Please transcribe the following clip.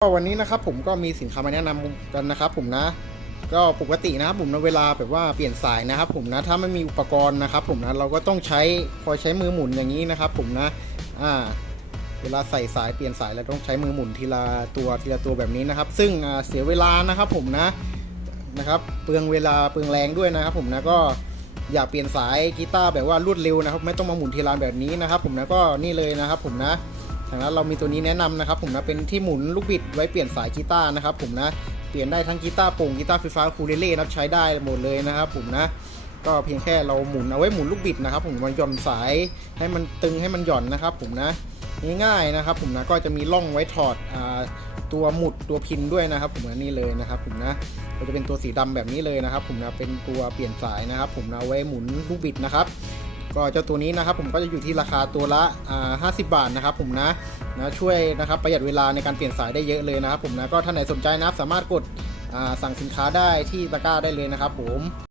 ก็วันนี้นะครับผมก็มีสินค้ามาแนะนำกันนะครับผมนะ ก็ปกตินะครับผมนะเวลาแบบว่าเปลี่ยนสายนะครับผมนะถ้าไม่มีอุปกรณ์นะครับผมนะเราก็ต้องใช้คอยใช้มือหมุนอย่างนี้นะครับผมนะอ่าเวลาใส่สายเปลี่ยนสายเราต้องใช้มือหมุนทีละตัวทีละตัวแบบนี้นะครับ ซึ่งเสียเวลานะครับผมนะนะครับเปลืองเวลาเปลืองแรงด้วยนะครับผมนะก็อยากเปลี่ยนสายกีตาร์แบบว่ารวดเร็วนะครับ ไม่ต้องมาหมุนทีละแบบนี้นะครับผมนะก็นี่เลยนะครับผมนะ ทางนั้นเรามีตัวนี้แนะนำนะครับผมนะเป็นที่หมุนลูกบิดไว้เปลี่ยนสายกีตาร์นะครับผมนะเปลี่ยนได้ทั้งกีตาร์โปร่งกีตาร์ไฟฟ้าคูเลเล่นับใช้ได้หมดเลยนะครับผมนะก็เพียงแค่เราหมุนเอาไว้หมุนลูกบิดนะครับผมมันหย่อนสายให้มันตึงให้มันหย่อนนะครับผมนะง่ายๆนะครับผมนะก็จะมีร่องไว้ถอดตัวหมุดตัวพินด้วยนะครับ ผมนะนี่เลยนะครับผมนะก็จะเป็นตัวสีดำแบบนี้เลยนะครับ ผมนะเป็นตัวเปลี่ยนสายนะครับ ผมนะไว้หมุนลูกบิดนะครับ ก็เจ้าตัวนี้นะครับผมก็จะอยู่ที่ราคาตัวละ50 บาทนะครับผมนะนะช่วยนะครับประหยัดเวลาในการเปลี่ยนสายได้เยอะเลยนะครับผมนะก็ท่านไหนสนใจนะสามารถกดสั่งสินค้าได้ที่ตะกร้าได้เลยนะครับผม